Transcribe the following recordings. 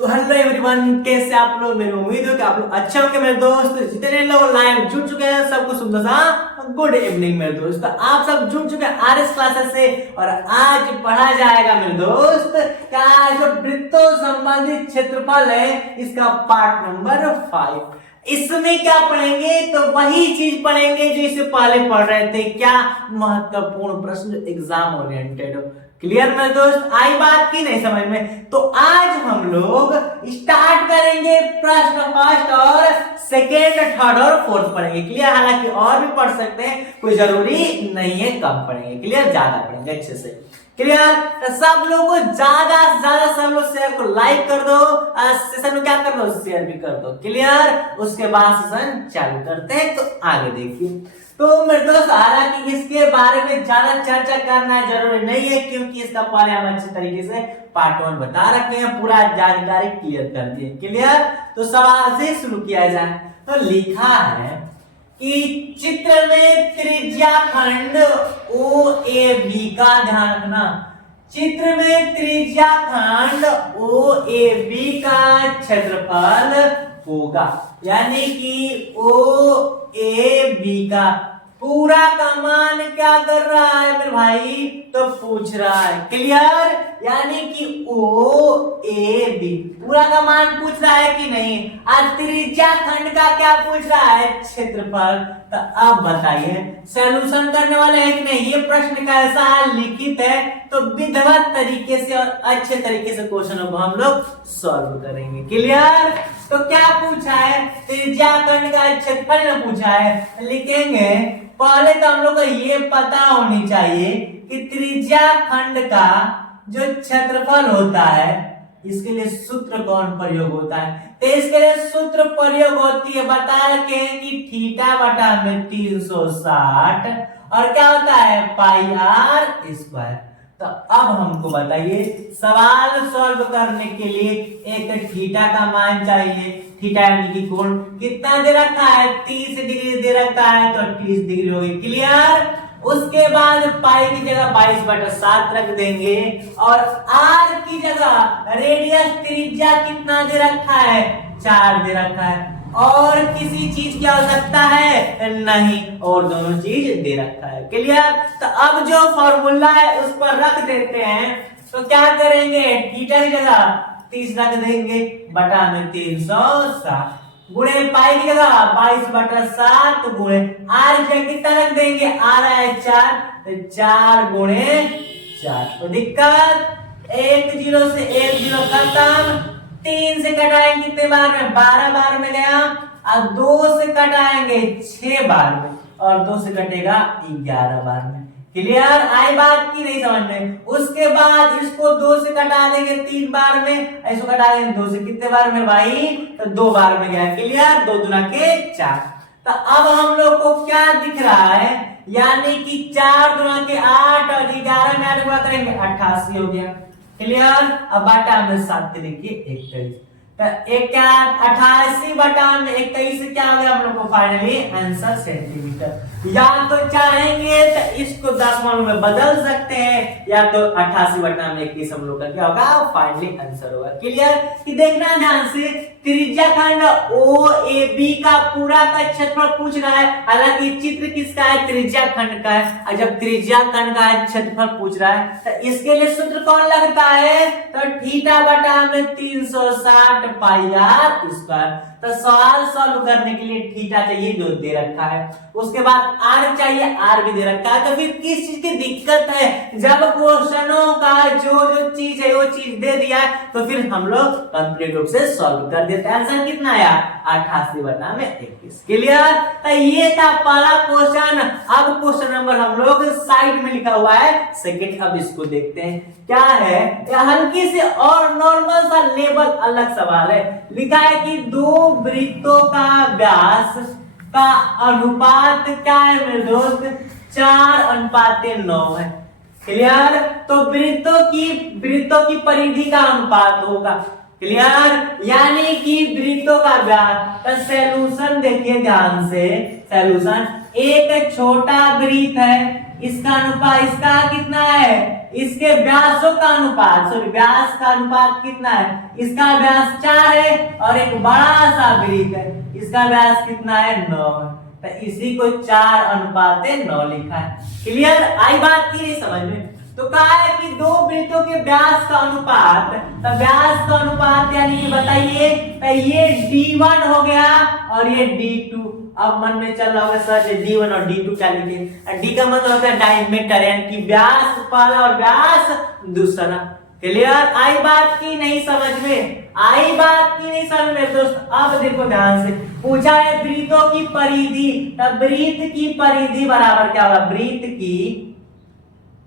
तो hello everyone, कैसे आप लोग। मेरी उम्मीद है कि आप लोग अच्छे होंगे मेरे दोस्त। जितने लोग लाइव जुड़ चुके हैं सबको सुंदर सा गुड इवनिंग मेरे दोस्त। आप सब जुड़ चुके हैं आरएस क्लासेस से और आज पढ़ा जाएगा मेरे दोस्त क्या जो वृत्तों संबंधित क्षेत्रफल है इसका पार्ट नंबर 5। इसमें क्या पढ़ेंगे तो वही चीज पढ़ेंगे जो इससे पहले पढ़ रहे थे। क्या महत्वपूर्ण प्रश्न एग्जाम ओरिएंटेड। क्लियर मेरे दोस्त, आई बात की नहीं समझ में। तो आज हम लोग स्टार्ट करेंगे प्रश्न फर्स्ट और सेकेंड, थर्ड और फोर्थ पढ़ेंगे। क्लियर, हालांकि और भी पढ़ सकते हैं, कोई जरूरी नहीं है कम पढ़ेंगे। क्लियर, ज्यादा पढ़ेंगे अच्छे से। क्लियर, तो सब लोग को ज्यादा से ज्यादा सब लोग शेयर को लाइक कर दो, सेशन में क्या कर दो, शेयर भी कर दो। क्लियर, उसके बाद सेशन चालू करते हैं। तो आगे देखिए। तो मेरे दोस्त, हालांकि इसके बारे में ज्यादा चर्चा करना जरूरी नहीं है क्योंकि इसका पहले हम अच्छे तरीके से पार्ट 1 बता रखे हैं, पूरा जानकारी क्लियर कर दी है। क्लियर, तो सवाल से शुरू किया जाए। तो लिखा है कि चित्र में त्रिज्या खंड OAB का ध्यान रखना। चित्र में त्रिज्या खंड OAB का क्षेत्रफल होगा, यानी कि OAB का पूरा का मान क्या कर रहा है मेरे भाई, तो पूछ रहा है। क्लियर, यानी कि OAB पूरा का मान पूछ रहा है कि नहीं। आज त्रिज्या खंड का क्या पूछ रहा है, क्षेत्रफल। तो अब बताइए सॉल्यूशन करने वाले हैं कि नहीं। ये प्रश्न कैसा है, लिखित है, तो विधिवत तरीके से और अच्छे तरीके से क्वेश्चनों को हम लोग सॉल्व करेंगे। क्लियर, तो क्या पूछा है, त्रिज्या खंड का क्षेत्रफल पूछा है। लिखेंगे पहले तो हम लोग को ये पता होनी चाहिए कि त्रिज्या खंड का जो क्षेत्रफल होता है इसके लिए सूत्र कौन प्रयोग होता है। तो इसके लिए सूत्र प्रयोग होती है, बता रखे हैं कि थीटा बटा में 360 और क्या होता है पाई आर स्क्वायर। तो अब हमको बताइए सवाल सॉल्व करने के लिए एक थीटा का मान चाहिए। थीटा यानी कि कोण कितना दे रखा है, 30 डिग्री दे रखा है, तो 30 डिग्री होगी। क्लियर, उसके बाद पाई की जगह 22/7 रख देंगे और आर की जगह रेडियस त्रिज्या कितना दे रखा है, 4 दे रखा है। और किसी चीज की आवश्यकता है नहीं, और दोनों चीज दे रखा है। क्लियर, तो अब जो फॉर्मूला है उस पर रख देते हैं। तो क्या करेंगे, थीटा की जगह 30 रख देंगे बटा में 360 गुणे पाई की जगह 22/7 गुणे आर की जगह कितना रख देंगे, आर है 4, तो 4 गुणे 4। तो दिक्कत 1 0 से 1 0 खत्म। 3 से कटाएंगे कितने बार में, 12 बार में गया। और 2 से कटाएंगे 6 बार में और 2 से कटेगा 11 बार में। क्लियर, आई बात की नहीं समझ में। उसके बाद इसको 2 से कटा देंगे 3 बार में, इसको कटा देंगे 2 से कितने बार में भाई, तो 2 बार में गया। क्लियर, 2 दूना के 4। तो अब हम लोग को क्या दिख रहा है, यानी कि 4 दूना के 8 और 11 में 8 गुणा करेंगे 88 हो गया। क्लियर, अब बटा में 7 देखिए 21, तो 88 बटा में 21 क्या हो गया हम लोग को फाइनली आंसर सेंटीमीटर। या तो चाहेंगे तो इसको दशमलव में बदल सकते हैं, या तो 88 बटा में 21 हम लोग का क्या होगा फाइनली आंसर होगा। क्लियर, कि देखना ध्यान से, त्रिज्या खंड OAB का पूरा का क्षेत्रफल पूछ रहा है। हालांकि चित्र किसका है, त्रिज्या खंड का है। और जब त्रिज्या खंड का क्षेत्रफल पूछ रहा है तो इसके लिए सूत्र कौन लगता है, तो थीटा बटा में 360 पाई आर स्क्वायर। तो सवाल सॉल्व करने के लिए थीटा चाहिए जो दे रखा है, उसके बाद आर चाहिए, आर भी दे रखा है। तो फिर किस चीज की दिक्कत है, जब क्वेश्चनों का जो चीज है वो चीज दे दिया है तो फिर हम लोग कंप्लीट रूप से सॉल्व कर देते हैं। आंसर कितना आया, 88 बटा में 21। क्लियर, तो ये था पहला क्वेश्चन। अब क्वेश्चन नंबर हम लोग साइड में लिखा हुआ है सेकंड। अब इसको देखते हैं क्या है, हल्की से और नॉर्मल सा लेवल अलग सवाल है। लिखा है कि 2 वृत्तों का व्यास का अनुपात क्या है मेरे दोस्त, 4:9 है। क्लियर, तो वृत्तों की परिधि का अनुपात होगा। क्लियर, यानी कि वृत्तों का व्यास। तो सॉल्यूशन देखिए ध्यान से, सॉल्यूशन एक छोटा वृत्त है, इसका अनुपात इसका कितना है इसके व्यासों का अनुपात, सॉरी व्यास का अनुपात कितना है, इसका व्यास 4 है और एक बड़ा सा वृत्त है, इसका व्यास कितना है 9 है, तो इसी को 4:9 लिखा है। क्लियर, आई बात की नहीं समझ में? तो कहा है कि दो वृत्तों के व्यास का अनुपात, तो व्यास का अनुपात यानी कि बताइए, तो ये D1 हो गया और ये D2। अब मन में चल रहा होगा सर D1 और D2 क्या लिखे, D का मतलब होता है डायमीटर यानी कि व्यास पहला और व्यास दूसरा। क्लियर, आई बात की नहीं समझ में? आई बात की नहीं समझ में दोस्त? अब देखो ध्यान से, पूछा है वृत्तों की परिधि, तब वृत्त की परिधि बराबर क्या होगा, वृत्त की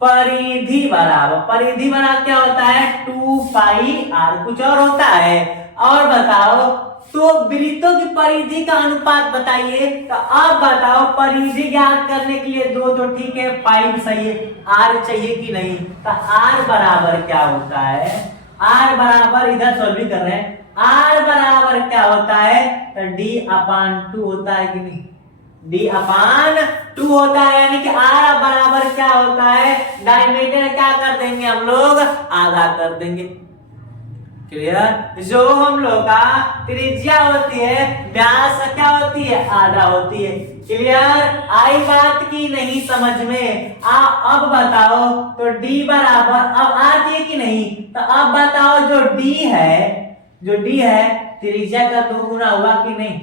परिधि बराबर क्या होता है 2πr, कुछ और होता है? और बताओ, तो वृत्तों की परिधि का अनुपात बताइए। तो अब बताओ परिधि ज्ञात करने के लिए दो तो ठीक है, पाई भी सही है, आर चाहिए कि नहीं? तो आर बराबर क्या होता है, आर बराबर इधर सॉल्व कर रहे हैं, आर बराबर क्या होता है, तो D/2 होता है कि नहीं, D/2 होता है, यानी कि आर बराबर क्या होता है, डायमीटर क्या कर देंगे हम लोग, आधा कर देंगे। क्लियर, जो हम लोग का त्रिज्या होती है, व्यास क्या होती है, आधा होती है। क्लियर, आई बात की नहीं समझ में? अब बताओ, तो D बराबर, अब आती है कि नहीं? तो अब बताओ जो D है त्रिज्या का 2 गुना हुआ कि नहीं?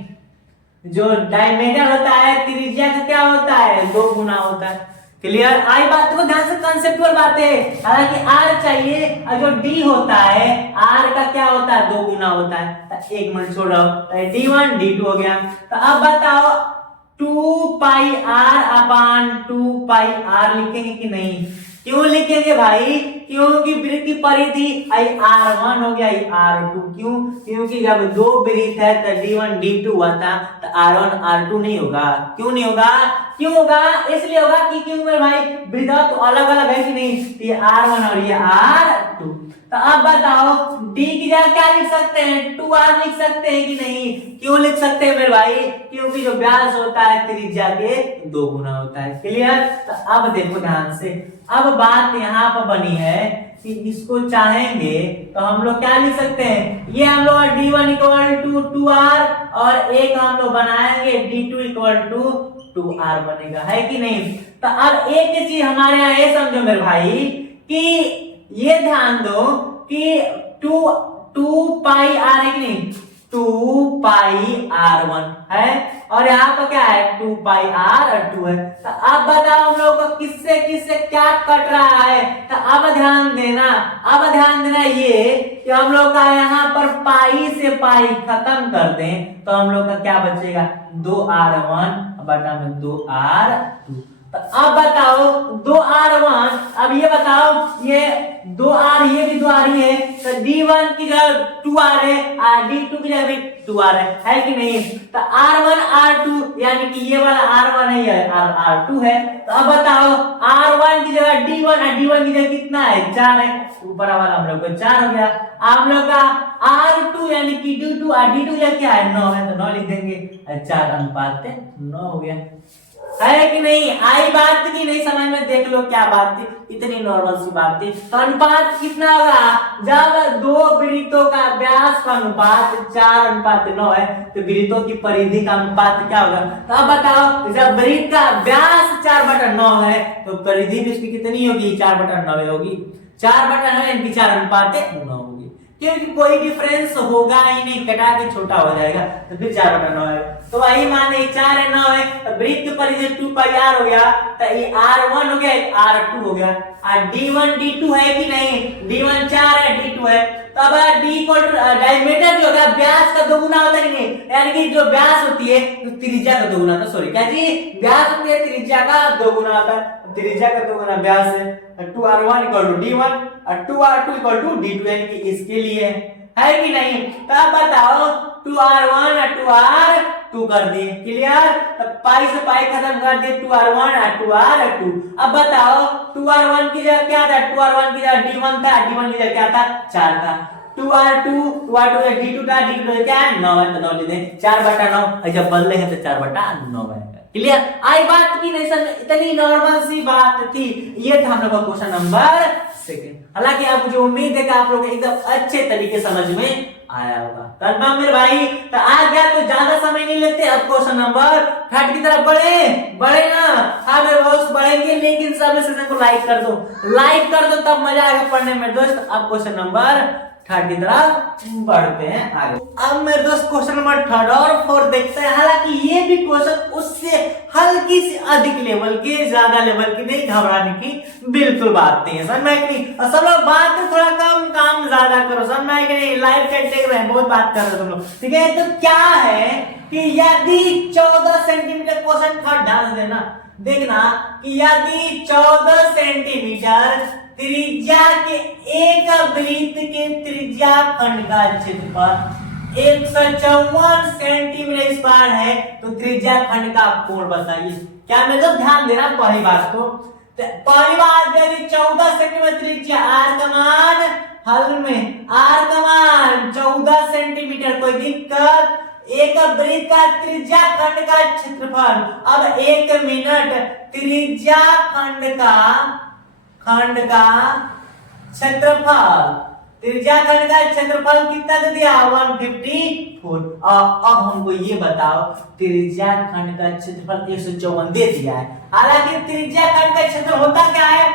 जो डायमीटर होता है त्रिज्या का क्या होता है, 2 गुना होता है। क्लियर, आई बात को ध्यान से, कंसेप्चुअल बात है। हालांकि आर चाहिए और जो डी होता है आर का क्या होता है, 2 गुना होता है। तो एक मिनट छोड़ो, तो D1 D2 हो गया। तो अब बताओ 2πr/2πr लिखेंगे कि नहीं? क्यों लिखेंगे भाई? क्योंकि वृत्त की परिधि R1 हो गया, R2। क्यों? क्योंकि जब दो वृत्त है तो D1 D2 हुआ था, तो R1 R2 नहीं होगा। क्यों नहीं होगा? क्यों होगा? इसलिए होगा कि क्यों मेरे भाई वृत्त तो अलग अलग है कि नहीं, तो ये R1 और ये R2। तो अब बताओ D की जगह क्या लिख सकते हैं, 2R लिख सकते हैं कि नहीं? क्यों लिख सकते हैं मेरे भाई? क्योंकि जो व्यास होता है त्रिज्या के 2 गुना होता है। क्लियर, तो अब देखो ध्यान से, अब बात यहाँ पर बनी है कि इसको चाहेंगे तो हम लोग क्या लिख सकते हैं, ये हम लोग D1 = 2R और एक हम लोग बनाएंगे D2 = 2R बनेगा, है कि नहीं? तो अब एक चीज हमारे यहाँ ये समझो मेरे भाई कि ये ध्यान दो कि 2πr है कि नहीं, 2πr1 है और यहाँ पर क्या है 2πr2 है। तो अब बताओ हम लोग को किससे किससे क्या कट रहा है? तो अब ध्यान देना ये कि हम लोग का यहाँ पर पाई से पाई खत्म कर दें तो हम लोग का क्या बचेगा, 2r1 बटा में 2r2। तो अब बताओ 2r1, अब ये बताओ ये 2r, ये भी 2r ही है, तो D1 की जगह 2r है और D2 की जगह भी 2r है कि नहीं? तो R1 R2 यानी कि ये वाला R1 है, ये R2 है। तो अब बताओ R1 की जगह D1 और D1 की जगह कितना है, 4 है, ऊपर वाला हम लोग को 4 हो गया। हम लोग का R2 यानी कि D2 और D2 की क्या है, 9 है, तो 9 लिख देंगे, 4:9 हो गया, है कि नहीं? आई बात की नहीं समझ में? देख लो क्या बात थी, इतनी नॉर्मल सी बात थी। तो अनुपात कितना होगा, जब दो वृत्तों का व्यास का अनुपात 4:9 है तो वृत्तों की परिधि का अनुपात क्या होगा? तो अब बताओ जब वृत्त का व्यास 4/9 है तो परिधि भी उसकी कितनी होगी, 4/9 होगी। 4/9 यानी 4:9 होगी, क्योंकि कोई डिफरेंस होगा ही नहीं, कटा के छोटा हो जाएगा तो फिर 4/9 है। तो वही माने 4 है 9 है, तो वृत्त परिधि 2πr हो गया, तो ये R1 हो गया, R2 हो गया। और D1 D2 है कि नहीं? D1 4 है, D2 है। तो अब D को डायमीटर जो होगा व्यास का 2 गुना होता है कि नहीं, यानी कि जो व्यास होती है तो त्रिज्या का 2 गुना होता है, सॉरी क्या जी, व्यास होती है त्रिज्या का 2 गुना होता है, त्रिज्या का 2 गुना व्यास है। 2r1 = D1 और 2r2 = D2 यानी कि इसके लिए है कि नहीं? तब बताओ 2r1 और 2r2 कर दिए। क्लियर, तब पाई से पाई खत्म कर दिए, 2r1 और 2r2। अब बताओ 2r1 की जगह क्या था, 2r1 की जगह D1 था, D1 की जगह क्या था, 4 था। 2r2 D2 था, D2 क्या है, 9 है, तो 9 ले दें, 4/9 जब बदले हैं तो 4/9 है। क्लियर? आई बात की नहीं समझ, इतनी नॉर्मल सी बात थी। ये था हम लोग का क्वेश्चन नंबर 2। हालांकि आप मुझे उम्मीद है कि आप लोग एकदम अच्छे तरीके समझ में आया होगा। कंफर्म मेरे भाई? तो आ गया तो ज्यादा समय नहीं लेते, अब क्वेश्चन नंबर 3 की तरफ बढ़े ना। हाँ मेरे दोस्त बढ़ेंगे, लेकिन सब सेशन को लाइक कर दो, लाइक कर दो, तब मजा आएगा पढ़ने में दोस्त। अब क्वेश्चन नंबर 3 की तरफ बढ़ते हैं आगे। अब मेरे दोस्त क्वेश्चन नंबर 3 और 4 देखते हैं। हालांकि ये भी क्वेश्चन उससे हल्की सी अधिक लेवल के, ज्यादा लेवल की नहीं, घबराने की बिल्कुल बात नहीं है, समझ में नहीं। और सब लोग बात थोड़ा कम, काम ज्यादा करो, समझ में नहीं। लाइव चैट देख रहे हैं, बहुत बात कर रहे हो तुम लोग, ठीक है? तो क्या है कि यदि 14 सेंटीमीटर, क्वेश्चन था ध्यान देना, देखना कि यदि 14 सेंटीमीटर त्रिज्या के एक वृत्त के त्रिज्या खंड का क्षेत्रफल 154 सेंटीमीटर स्क्वायर है, तो त्रिज्या खंड का कोण बताइए। क्या मैं तो ध्यान देना पहली बात तो पहली बात, यदि 14 सेंटीमीटर त्रिज्या, आर का मान हल में, आर का मान 14 सेंटीमीटर, कोई दिक्कत? एक वृत्त का त्रिज्या खंड का क्षेत्रफल, अब 1 मिनट, त्रिज्या खंड का क्षेत्रफल, त्रिज्या खंड का क्षेत्रफल कितना दे दिया? 154। अब हमको ये बताओ, त्रिज्या खंड का क्षेत्रफल 154 दे दिया है। हालांकि त्रिज्या खंड का क्षेत्र होता क्या है?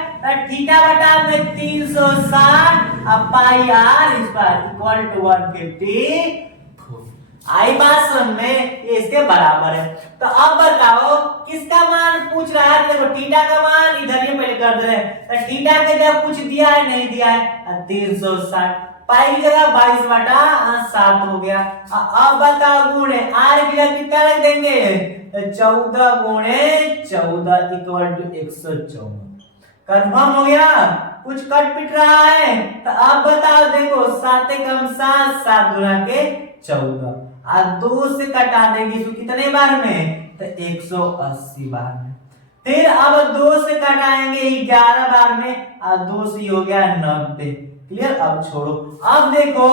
थीटा बटा में 360 अब पाई आर स्क्वायर इक्वल टू 154। आई बात समझ में? इसके बराबर है। तो अब बताओ किसका मान पूछ रहा है? देखो थीटा का मान इधर ही पहले कर दे रहे हैं, तो थीटा के जगह कुछ दिया है नहीं दिया है? 360, पाई की जगह 22/7 हो गया। अब बताओ गुणे आर की जगह कितना रख देंगे? 14 गुणे 14 इक्वल टू 154। कंफर्म हो गया? कुछ कट पिट रहा है? तो अब बताओ, देखो 7 कम 7, 7 गुना के 14, और 2 से कटा देंगे तो कितने बार में? तो 180 बार में। फिर अब 2 से कटाएंगे 11 बार में, और 2 से हो गया 90। क्लियर? अब छोड़ो, अब देखो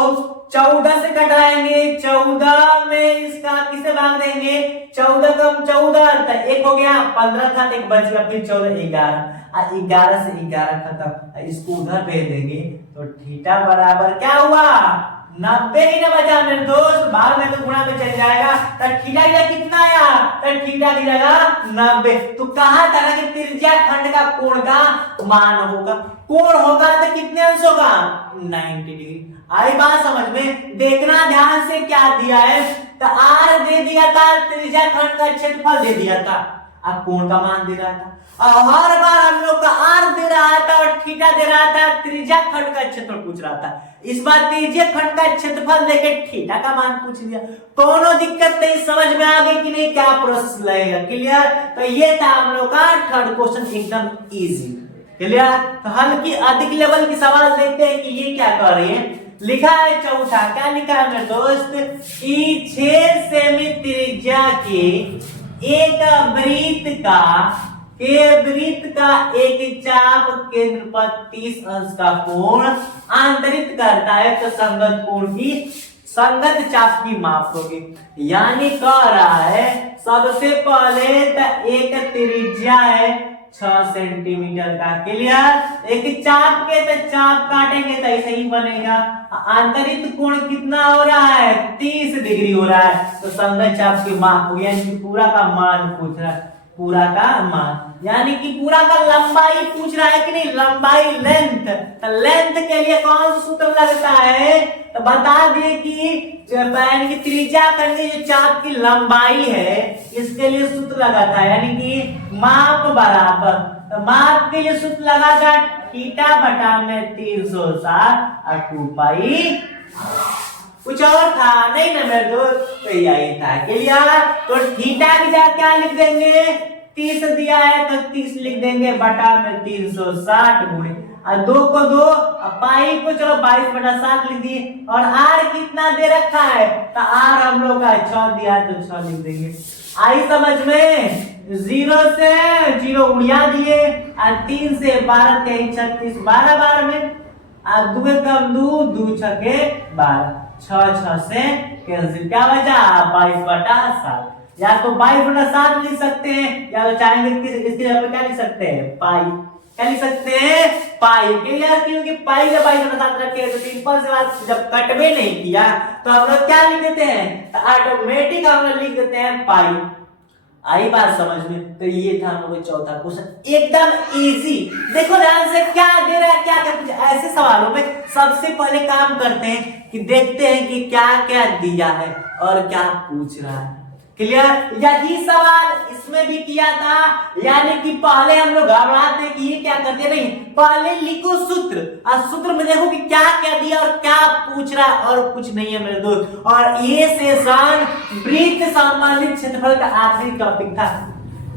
14 से कटाएंगे, 14 में इसका किसे भाग देंगे? 14 कम 14 तो 1 हो गया, 15 था, 1 बच गया, फिर 14 11, और 11 से 11 खत्म, इसको उधर भेज देंगे तो थीटा बराबर क्या हुआ? 90 ही ना बचा मेरे दोस्त, भाग में तो गुणा में चल जाएगा। तो थीटा की जगह कितना आया? तो थीटा की जगह 90। तो कहा था ना कि त्रिज्या खंड का कोण का मान होगा, कोण होगा तो कितने अंश होगा? 90 डिग्री। आई बात समझ में? देखना ध्यान से क्या दिया है, तो आर दे दिया था, त्रिज्या खंड का क्षेत्रफल दे दिया था, अब कोण का मान दे रहा था, और हर बार हम लोग का आर दे रहा था और थीटा दे रहा था, त्रिज्या खंड का क्षेत्रफल पूछ रहा था। इस बार त्रिज्या खंड का क्षेत्रफल देके थीटा का मान पूछ लिया, कोनो दिक्कत नहीं, समझ में आ गई कि नहीं क्या प्रोसेस लगेगा? क्लियर? तो ये था हम लोग का 3rd क्वेश्चन, एकदम इजी। क्लियर? तो हल्की अधिक लेवल की सवाल देखते हैं कि ये क्या कर रही है। लिखा है चौथा, क्या लिखा है मेरे दोस्त? कि 6 सेमी त्रिज्या के एक वृत्त का एक चाप केंद्र पर 30 अंश का कोण आंतरित करता है, तो संगत कोण की, संगत चाप की माप होगी। यानी कह रहा है सबसे पहले तो एक त्रिज्या है 6 सेंटीमीटर का। क्लियर? एक चाप के तो चाप काटेंगे तो ऐसे ही बनेगा। आंतरिक कोण कितना हो रहा है? 30 डिग्री हो रहा है, तो संगत चाप की माप हो, यानी पूरा का मान पूछ रहा है, पूरा का मान, यानी कि पूरा का लंबाई पूछ रहा है कि नहीं? लंबाई, लेंथ। तो लेंथ के लिए कौन सा सूत्र लगता है? तो बता दिए कि की त्रिज्या करनी जो चाप की लंबाई है, इसके लिए सूत्र लगा था, यानी कि माप बराबर, तो माप के लिए सूत्र लगा था थीटा बटा में 360 और 2 पाई। कुछ और था नहीं ना मेरे दोस्त? तो यही था। क्लियर? तो थीटा की जगह क्या लिख देंगे? 30 दिया है तो 30 लिख देंगे बटा में 360 गुणे, और 2 को 2, पाई को चलो 22/7 लिख दिए, और आर कितना दे रखा है? तो आर हम लोग का 6 दिया है तो 6 लिख देंगे। आई समझ में? 0 से 0 उड़िया दिए, और 3 से 12 3 36 12 बार में, और 2 कम 2 2 6 12, 6 6 से कैंसिल, क्या बचा? 22/7। या तो 22/7 लिख सकते हैं, या तो चाहेंगे इसकी जगह पे क्या लिख सकते हैं, पाई। क्या लिख सकते हैं, पाई। क्लियर? क्योंकि पाई जब 22/7 रखे तो सिंपल से बात, जब कटवे नहीं किया तो हम लोग क्या लिख देते हैं, तो ऑटोमेटिक हम लोग लिख देते हैं पाई। आई बात समझ में? तो ये था हम लोग चौथा क्वेश्चन, एकदम इजी। देखो ध्यान से क्या दे रहा है, क्या क्या ऐसे सवालों में सबसे पहले काम करते हैं कि देखते हैं कि क्या क्या दिया है और क्या पूछ रहा है। क्लियर? यही सवाल इसमें भी किया था, यानी कि पहले हम लोग घबराते कि ये क्या करते, नहीं, पहले लिखो सूत्र, और सूत्र में देखो कि क्या क्या दिया और क्या पूछ रहा है, और कुछ नहीं है मेरे दोस्त। और ये सेशन वृत्त संबंधित क्षेत्रफल का आखिरी टॉपिक था।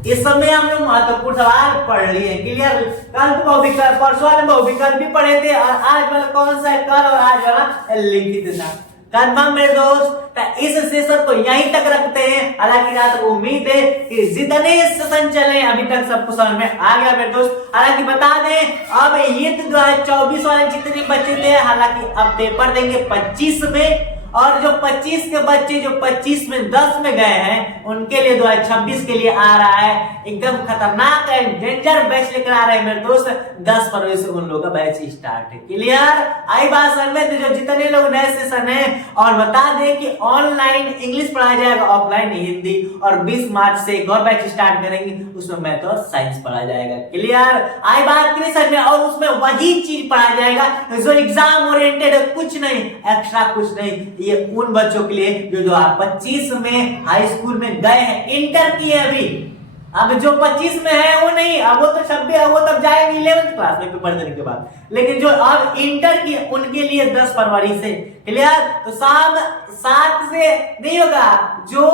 इस समय हम लोग महत्वपूर्ण सवाल पढ़ लिए। क्लियर? कल बहुविकल्प, परसों वाले बहुविकल्प भी पढ़े थे, और आज वाला कौन सा है, कल और आज वाला लिखित था। कंफर्म मेरे दोस्त? इस सेशन को यहीं तक रखते हैं। हालांकि जहां तक उम्मीद है कि जितने सेशन चले अभी तक सबको समझ में आ गया मेरे दोस्त। हालांकि बता दें, अब ये 2024 वाले जितने बच्चे थे, हालांकि अब पेपर देंगे 25 में, और जो 25 के बच्चे जो 25 में 10 में गए हैं, उनके लिए 2026 के लिए आ रहा है एकदम खतरनाक है, डेंजर बैच लेकर आ रहे हैं मेरे दोस्त। 10 फरवरी से उन लोगों का बैच स्टार्ट है। क्लियर? आई बात समझ में? तो जो जितने लोग नए सेशन है, और बता दें कि ऑनलाइन इंग्लिश पढ़ाया जाएगा, ऑफलाइन हिंदी, और 20 मार्च से एक और बैच स्टार्ट करेंगे, उसमें मैथ और साइंस पढ़ाया जाएगा। क्लियर? आई बात की नहीं समझ में? और उसमें वही चीज पढ़ाया जाएगा जो एग्जाम ओरिएंटेड है, कुछ नहीं एक्स्ट्रा, कुछ नहीं। ये उन बच्चों के लिए जो 2025 में हाई स्कूल में गए हैं, इंटर किए अभी। अब जो 25 में है वो नहीं, अब वो तो 26, वो तब जाएंगे 11th क्लास में पेपर देने के बाद। लेकिन जो अब इंटर की, उनके लिए 10 फरवरी से। क्लियर? तो शाम 7 से नहीं होगा, जो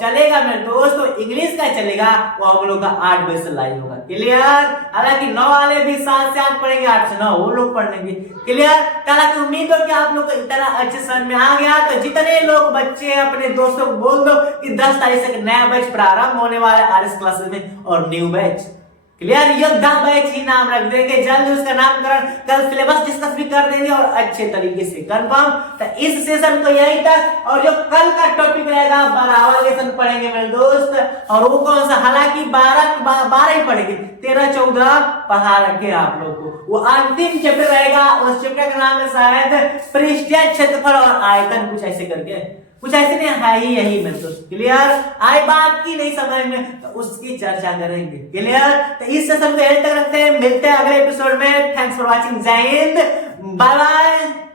चलेगा मेरे दोस्त, तो इंग्लिश का चलेगा, वो हम लोग का 8 बजे से लाइव होगा। क्लियर? हालांकि 9 वाले भी 7 से 8 पढ़ेंगे, 8 से 9 वो लोग पढ़ लेंगे। क्लियर? हालांकि उम्मीद हो कि आप लोग को इतना अच्छे समझ में आ गया। तो जितने लोग बच्चे अपने दोस्तों को बोल दो कि 10 तारीख से नया बैच प्रारंभ होने वाला है आरएस क्लासेस में, और न्यू बैच। क्लियर? योद्धा बैच ही नाम रख देंगे, जल्द उसका नामकरण, कल सिलेबस डिस्कस भी कर देंगे, और अच्छे तरीके से। कंफर्म? तो इस सेशन को यहीं तक, और जो कल का टॉपिक रहेगा 12वां लेसन पढ़ेंगे मेरे दोस्त। और वो कौन सा? हालांकि 12 ही पढ़ेंगे, 13 14 पढ़ा रखे आप लोग को। वो अंतिम चैप्टर रहेगा, उस चैप्टर का नाम है शायद पृष्ठीय क्षेत्रफल और आयतन, कुछ ऐसे करके, कुछ ऐसे नहीं है ही यही मेरे दोस्त। क्लियर? आई बात की नहीं समझ में? तो उसकी चर्चा करेंगे। क्लियर? तो इस सेशन को यहीं तक रखते हैं, मिलते हैं अगले एपिसोड में। थैंक्स फॉर वॉचिंग, जय हिंद, बाय बाय।